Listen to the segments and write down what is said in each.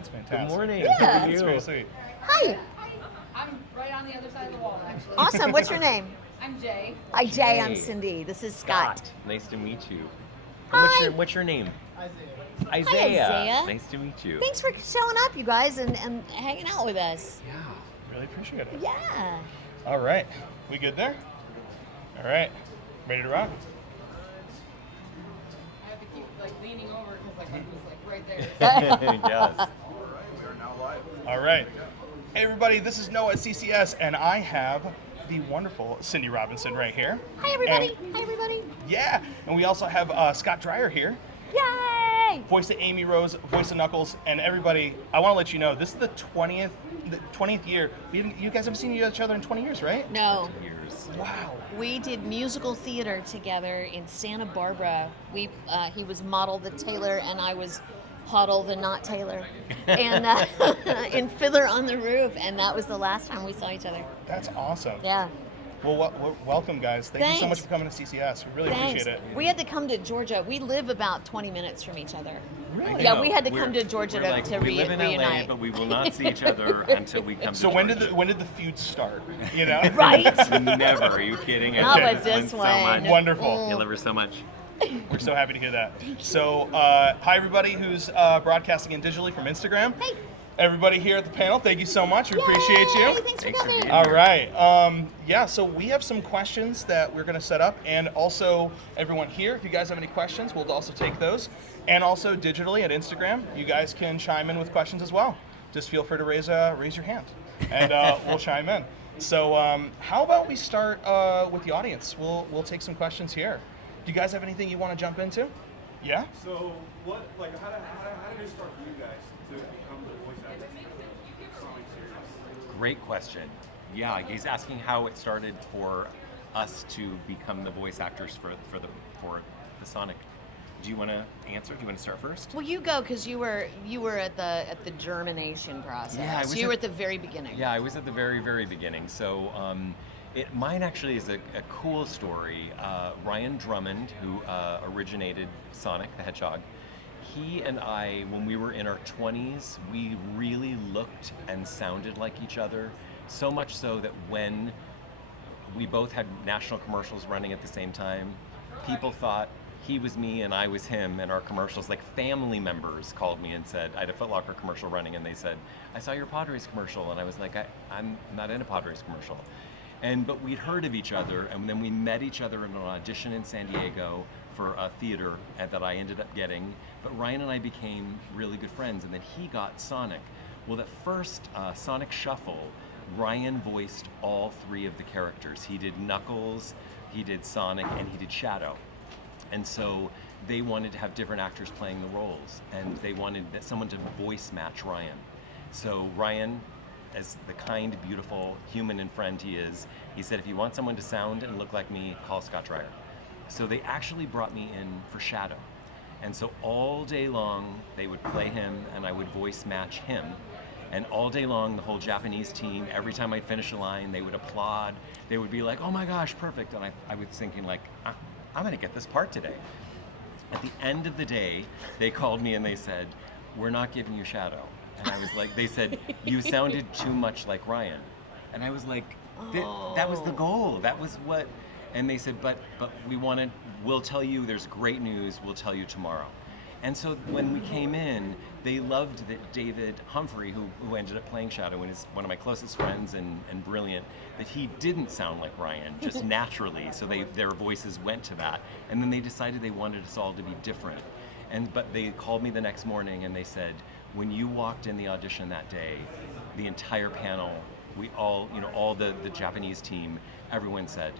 That's fantastic. Good morning. Yeah. How are That's you? very sweet. Hi. I'm right on the other side of the wall, actually. Awesome. What's your name? I'm Jay. Hi, Jay. I'm Jay. Cindy. This is Scott. Nice to meet you. Hi. What's your name? Hi, Isaiah. Isaiah. Nice to meet you. Thanks for showing up, you guys, and hanging out with us. Yeah. Really appreciate it. Yeah. All right. We good there? All right. Ready to rock? I have to keep leaning over because I'm just right there. Yes. All right. Hey, everybody. This is Noah at CCS, and I have the wonderful Cindy Robinson right here. Hi, everybody. And- Hi, everybody. Yeah. And we also have Scott Drier here. Yay! Voice of Amy Rose, voice of Knuckles, and everybody. I want to let you know this is the 20th year. You guys haven't seen each other in 20 years, right? No. Years. Wow. We did musical theater together in Santa Barbara. He was Model the Tailor, and I was Huddle the Not Tailor, and in Fiddler on the Roof, and that was the last time we saw each other. That's awesome. Yeah. Well, welcome, guys. Thank you so much Thanks. for coming to CCS. We really Thanks. appreciate it. We had to come to Georgia. We live about 20 minutes from each other. Really? Yeah, we had to We're- come to Georgia we're to, like, to we live in LA, reunite. but we will not see each other until we come So to when Georgia. did the feud start? You know? Right? Never. Are you kidding? Not Okay. with this So one. much. Wonderful. You love her so much. We're so happy to hear that. So, hi everybody who's broadcasting in digitally from Instagram. Hey. Everybody here at the panel, thank you so much. We appreciate Yay, you. Thanks for Thanks for coming. being All right. Yeah, so we have some questions that we're going to set up, and also everyone here, if you guys have any questions, we'll also take those. And also digitally at Instagram, you guys can chime in with questions as well. Just feel free to raise your hand, and we'll chime in. So how about we start with the audience? We'll take some questions here. Do you guys have anything you want to jump into? Yeah? So, how did it start for you guys to become the voice actors for Sonic series? Great question. Yeah, he's asking how it started for us to become the voice actors for the Sonic. Do you want to answer? Do you want to start first? Well, you go because you were at the germination process. Yeah, I was you were at- at the very beginning. Yeah, I was at the very, very beginning. So mine actually is a cool story. Ryan Drummond, who originated Sonic the Hedgehog, he and I, when we were in our 20s, we really looked and sounded like each other. So much so that when we both had national commercials running at the same time, people thought he was me and I was him in our commercials. Like family members called me and said, I had a Foot Locker commercial running, and they said, I saw your Padres commercial. And I was like, I'm not in a Padres commercial. But we'd heard of each other, and then we met each other in an audition in San Diego for a theater that I ended up getting. But Ryan and I became really good friends, and then he got Sonic. Well, the first Sonic Shuffle, Ryan voiced all three of the characters. He did Knuckles, he did Sonic, and he did Shadow. And so they wanted to have different actors playing the roles, and they wanted someone to voice match Ryan. So Ryan, as the kind, beautiful human and friend he is, he said, if you want someone to sound and look like me, call Scott Drier. So they actually brought me in for Shadow. And so all day long, they would play him, and I would voice match him. And all day long, the whole Japanese team, every time I'd finish a line, they would applaud. They would be like, oh my gosh, perfect. And I was thinking like, I'm gonna get this part today. At the end of the day, they called me and they said, we're not giving you Shadow. And I was like, they said, you sounded too much like Ryan. And I was like, that was the goal. That was what, and they said, but we'll tell you, there's great news, we'll tell you tomorrow. And so when we came in, they loved that David Humphrey, who ended up playing Shadow and is one of my closest friends and brilliant, that he didn't sound like Ryan, just naturally. So their voices went to that. And then they decided they wanted us all to be different. But they called me the next morning and they said, when you walked in the audition that day, the entire panel, we all, all the Japanese team, everyone said,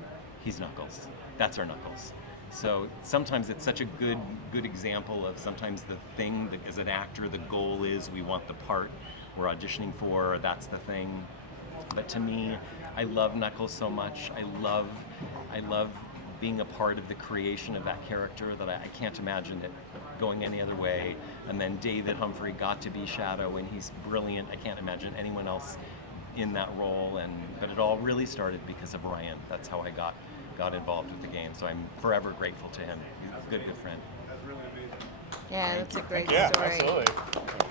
he's Knuckles. That's our Knuckles. So sometimes it's such a good example of sometimes the thing that as an actor, the goal is we want the part we're auditioning for, that's the thing. But to me, I love Knuckles so much. I love being a part of the creation of that character that I can't imagine it going any other way. And then David Humphrey got to be Shadow, and he's brilliant. I can't imagine anyone else in that role. But it all really started because of Ryan. That's how I got involved with the game. So I'm forever grateful to him. He's a good friend. That's really amazing. Yeah, that's a great Yeah, story. absolutely.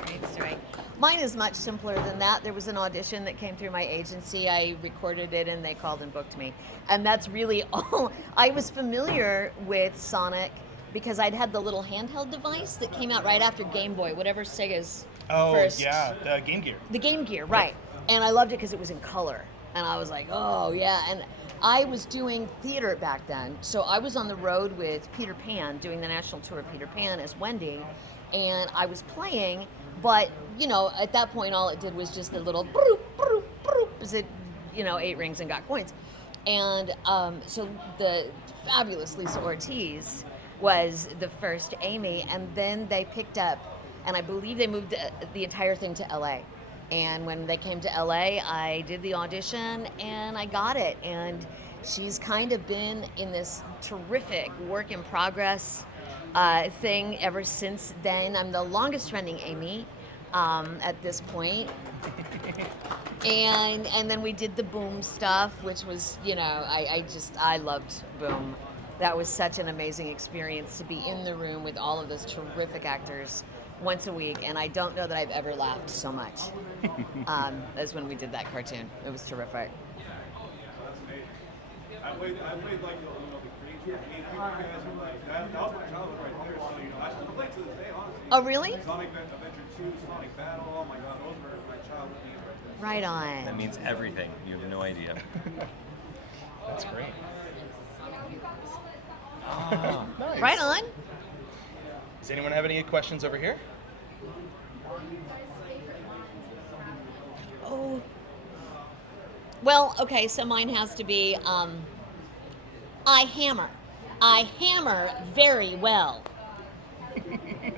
Great story. Mine is much simpler than that. There was an audition that came through my agency. I recorded it and they called and booked me. And that's really all. I was familiar with Sonic because I'd had the little handheld device that came out right after Game Boy, whatever Sega's first. Yeah, the Game Gear. The Game Gear, right. And I loved it because it was in color. And I was like, oh, yeah. And I was doing theater back then. So I was on the road with Peter Pan, doing the national tour of Peter Pan as Wendy. And I was playing, but, at that point, all it did was just a little broop, broop, broop, as it, 8 rings and got coins. And so the fabulous Lisa Ortiz was the first Amy, and then they picked up, and I believe they moved the entire thing to LA. And when they came to LA, I did the audition, and I got it. And she's kind of been in this terrific work in progress thing ever since then. I'm the longest running Amy at this point. And then we did the Boom stuff, which was, I loved Boom. That was such an amazing experience to be in the room with all of those terrific actors once a week. And I don't know that I've ever laughed so much as when we did that cartoon. It was terrific. That's amazing. I played like the Creed game. You guys are like that was my childhood right there. So I still play to this day, honestly. Oh, really? Sonic Adventure 2, Sonic Battle. Oh my God, those were my childhood games right there. Right on. That means everything. You have no idea. That's great. Nice. Right on. Does anyone have any questions over here? Oh. Well, okay, so mine has to be, I hammer. I hammer very well.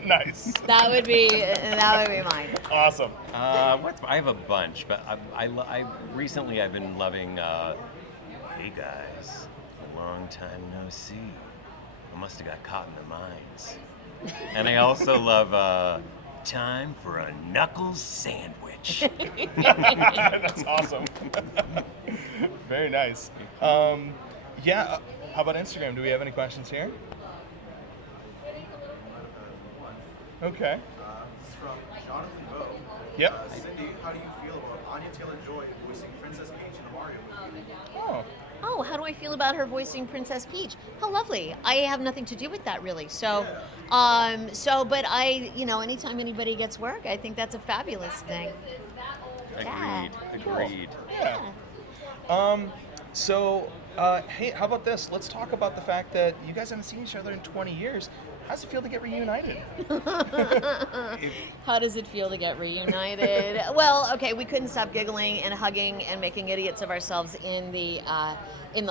Nice. That would be mine. Awesome. I have a bunch, but I recently I've been loving. Hey guys, long time no see. I must have got caught in the mines. And I also love time for a knuckles sandwich. That's awesome. Very nice. How about Instagram? Do we have any questions here? Okay. This is from Jonathan Bowe. Yep. Cindy, how do you feel about Anya Taylor-Joy voicing Princess Peach in the Mario movie? Oh. Oh, how do I feel about her voicing Princess Peach? How lovely. I have nothing to do with that really. So, but I, anytime anybody gets work, I think that's a fabulous thing. Yeah. Agreed. Yeah. Hey, how about this? Let's talk about the fact that you guys haven't seen each other in 20 years. How does it feel to get reunited? How does it feel to get reunited? Well, okay, we couldn't stop giggling and hugging and making idiots of ourselves in the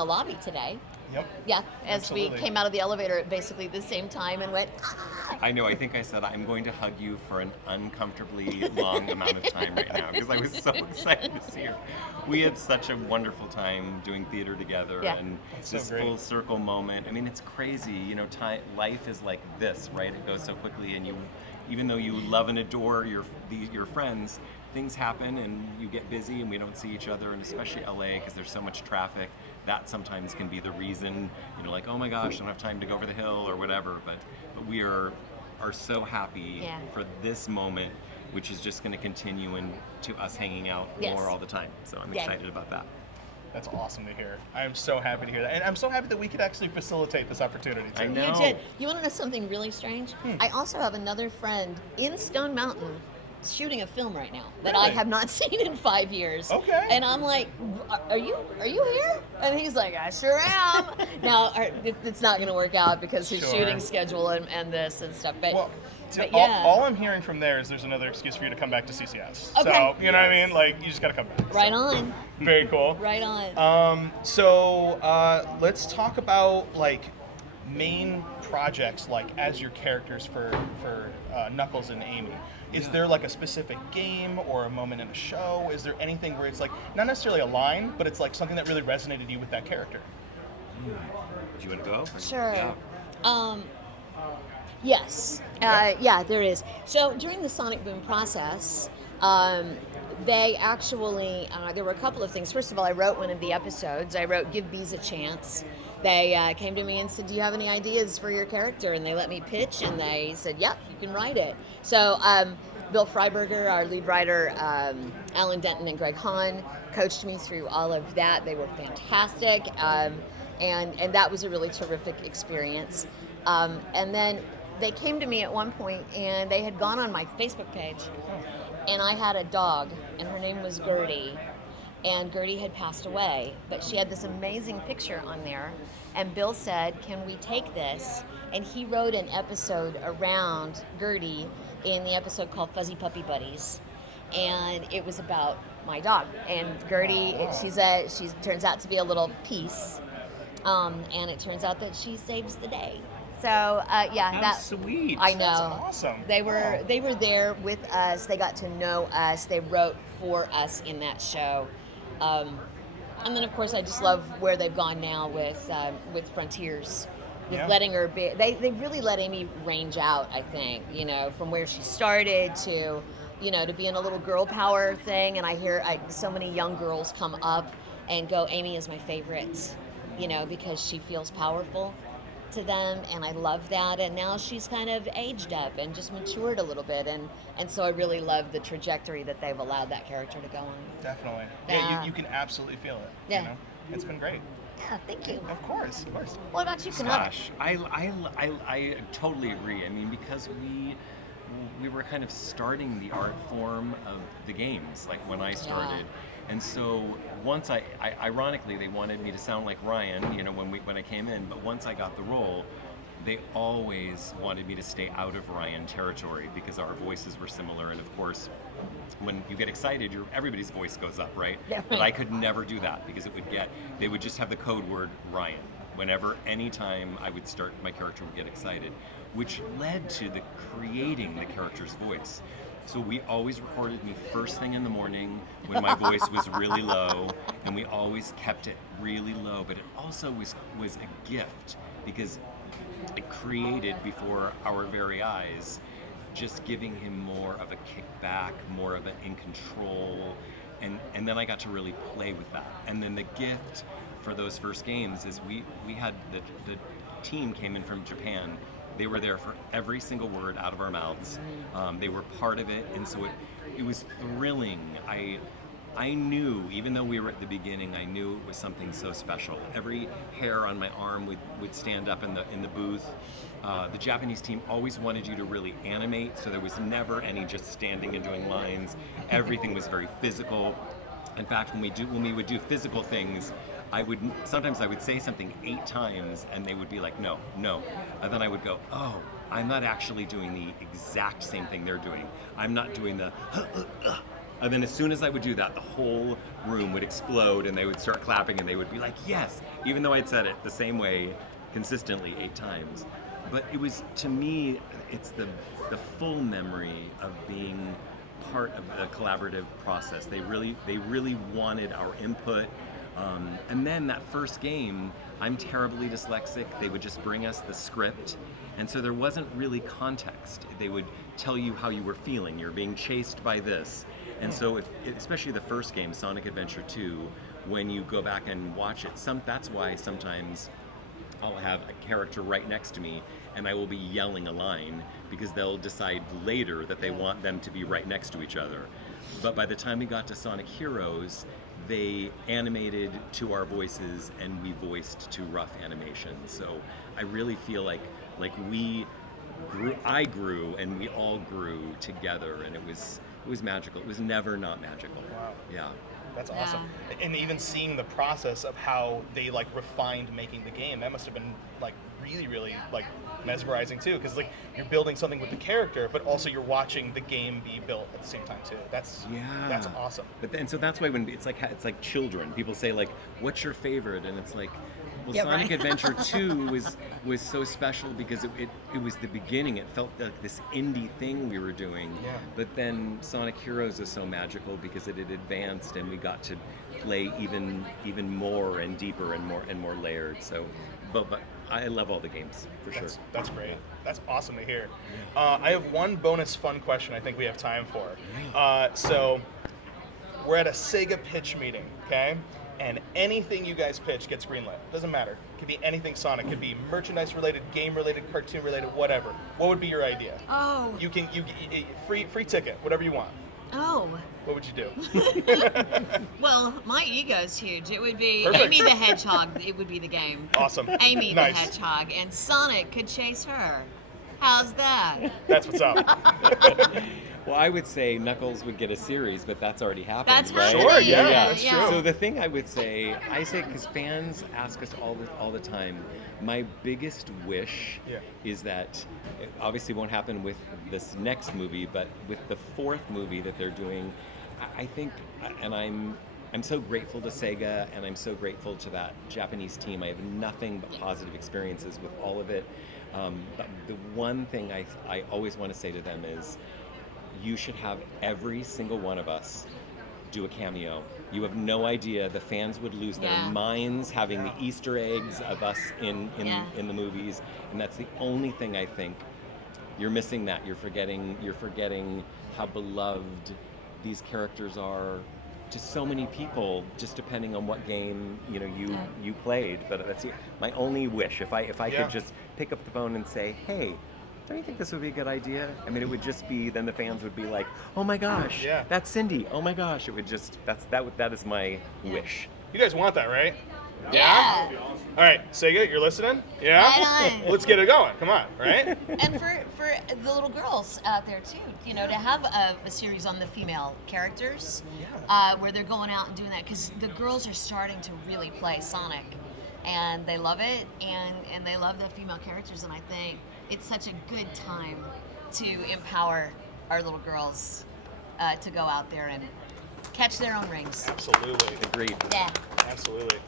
lobby today. Yep. Yeah, as Absolutely. we came out of the elevator at basically the same time and went, ah! I know. I think I said I'm going to hug you for an uncomfortably long amount of time right now because I was so excited to see her. We had such a wonderful time doing theater together, Yeah. and That's so this great. full circle moment. I mean, it's crazy. Life is like this, right? It goes so quickly, and even though you love and adore your friends, things happen, and you get busy, and we don't see each other, and especially LA because there's so much traffic. That sometimes can be the reason, like, oh my gosh, I don't have time to go over the hill or whatever. But we are so happy for this moment, which is just going to continue into us hanging out Yes. more all the time. So I'm Yeah. excited about that. That's awesome to hear. I am so happy to hear that. And I'm so happy that we could actually facilitate this opportunity too. I know. You did. You want to know something really strange? I also have another friend in Stone Mountain shooting a film right now that I Really? have not seen in 5 years. Okay. And I'm like, are you here? And he's like, I sure am. Now, it's not going to work out because his Sure. shooting schedule and this and stuff. But, Well, but yeah. all I'm hearing from there is there's another excuse for you to come back to CCS. Okay. So, you know what I mean? Like, you just got to come back. Right on. Very cool. Right on. Let's talk about main projects as your characters for Knuckles and Amy. Is there a specific game or a moment in a show? Is there anything where it's not necessarily a line, but it's something that really resonated you with that character? Do you want to go? Sure. Yeah. Yes. Yeah, there is. So during the Sonic Boom process, they actually, there were a couple of things. First of all, I wrote one of the episodes. I wrote Give Bees a Chance. They came to me and said, do you have any ideas for your character? And they let me pitch, and they said, yep, you can write it. So Bill Freiberger, our lead writer, Alan Denton and Greg Hahn coached me through all of that. They were fantastic, and that was a really terrific experience. And then they came to me at one point, and they had gone on my Facebook page, and I had a dog, and her name was Gertie, and Gertie had passed away, but she had this amazing picture on there, and Bill said, can we take this? And he wrote an episode around Gertie in the episode called Fuzzy Puppy Buddies, and it was about my dog. And Gertie, she turns out to be a little piece, and it turns out that she saves the day. So yeah, That's sweet. I know. That's awesome. They were there with us. They got to know us. They wrote for us in that show. And then of course I just love where they've gone now with Frontiers. With letting her be, they really let Amy range out, I think, from where she started to, to being a little girl power thing. And I hear so many young girls come up and go, Amy is my favorite, because she feels powerful to them, and I love that. And now she's kind of aged up and just matured a little bit, and so I really love the trajectory that they've allowed that character to go on. Definitely. Yeah. Yeah, you can absolutely feel it. Yeah. It's been great. Yeah, thank you. Of course. What about you, Kanaka? Gosh, I totally agree. I mean, because we were kind of starting the art form of the games, like when I started. And so once ironically, they wanted me to sound like Ryan, when I came in, but once I got the role, they always wanted me to stay out of Ryan territory because our voices were similar. And of course, when you get excited, everybody's voice goes up, right? Yeah. But I could never do that because they would just have the code word Ryan. Anytime I would start, my character would get excited, which led to the creating the character's voice. So we always recorded me first thing in the morning when my voice was really low, and we always kept it really low, but it also was a gift because it created before our very eyes, just giving him more of a kickback, more of an in control, and then I got to really play with that. And then the gift for those first games is we had the team came in from Japan. They were there for every single word out of our mouths. They were part of it, and so it was thrilling. I knew, even though we were at the beginning, I knew it was something so special. Every hair on my arm would stand up in the booth. The Japanese team always wanted you to really animate, so there was never any just standing and doing lines. Everything was very physical. In fact, when we would do physical things, sometimes I would say something 8 times and they would be like, no. And then I would go, oh, I'm not actually doing the exact same thing they're doing. I'm not doing the, and then as soon as I would do that, the whole room would explode and they would start clapping and they would be like, yes, even though I'd said it the same way consistently 8 times. But it was, to me, it's the full memory of being part of the collaborative process. They really wanted our input. And then that first game, I'm terribly dyslexic. They would just bring us the script. And so there wasn't really context. They would tell you how you were feeling. You're being chased by this. And so, especially the first game, Sonic Adventure 2, when you go back and watch it, that's why sometimes I'll have a character right next to me and I will be yelling a line because they'll decide later that they want them to be right next to each other. But by the time we got to Sonic Heroes, they animated to our voices and we voiced to rough animation. So I really feel like I grew and we all grew together, and it was magical. It was never not magical. Wow. Yeah. That's awesome. And even seeing the process of how they refined making the game, that must have been really mesmerizing too, because you're building something with the character, but also you're watching the game be built at the same time too. That's awesome. So that's why when it's like children, people say what's your favorite, and it's like, well, yeah, Sonic Adventure 2 was so special because it was the beginning. It felt like this indie thing we were doing. Yeah. But then Sonic Heroes is so magical because it had advanced and we got to play even more and deeper and more layered. So, but I love all the games for sure. That's great. That's awesome to hear. I have one bonus fun question I think we have time for. So we're at a Sega pitch meeting, okay? and anything you guys pitch gets greenlit. Doesn't matter. Could be anything Sonic. Could be merchandise related, game related, cartoon related, whatever. What would be your idea? Oh. You free ticket, whatever you want. Oh. What would you do? Well, my ego's huge. It would be Perfect. Amy the Hedgehog. It would be the game. Awesome. Amy Nice. the Hedgehog, and Sonic could chase her. How's that? That's what's up. Well, I would say Knuckles would get a series, but that's already happened, That's right? happening. Sure, yeah, that's true. So the thing I would say, because fans ask us all the time, my biggest wish Yeah. is that it obviously won't happen with this next movie, but with the fourth movie that they're doing, I think, and I'm so grateful to Sega, and I'm so grateful to that Japanese team. I have nothing but positive experiences with all of it. But the one thing I always want to say to them is, you should have every single one of us do a cameo. You have no idea. The fans would lose their Yeah. minds having the Easter eggs of us in Yeah. the movies, and that's the only thing I think you're missing. That you're forgetting how beloved these characters are to so many people, just depending on what game you played. But that's my only wish. If I Yeah. could just pick up the phone and say, hey, don't you think this would be a good idea? I mean, it would just be, then the fans would be like, oh my gosh, Yeah. that's Cindy. Oh my gosh, it would just, that is my wish. You guys want that, right? Yeah. All right, Sega, you're listening? Yeah? Right on. Let's get it going. Come on, right? And for the little girls out there too, to have a series on the female characters, where they're going out and doing that, because the girls are starting to really play Sonic, and they love it, and they love the female characters, and I think it's such a good time to empower our little girls to go out there and catch their own rings. Absolutely. Agreed. Yeah. Absolutely.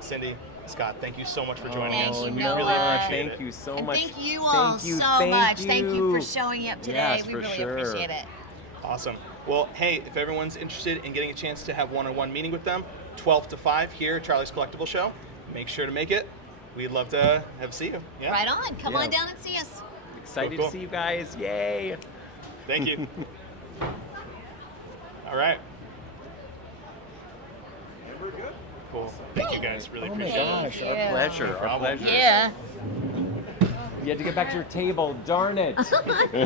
Cindy, Scott, thank you so much for joining Thank us. you, We Noah. really appreciate Thank it. you so And much. thank you all Thank you, so thank much. Thank you for you. showing up today. Yes, we for really sure. appreciate it. Awesome. Well, hey, if everyone's interested in getting a chance to have one-on-one meeting with them, 12 to 5 here at Charlie's Collectible Show, make sure to make it. We'd love to see you. Yeah? Right on. Come Yeah. on down and see us. Excited Cool. to see you guys. Yay. Thank you. All right. And we're good. Cool. Thank you guys. Really Oh my appreciate it. gosh, Thank our you. pleasure, No our problem. pleasure. Yeah. You had to get back to your table, darn it.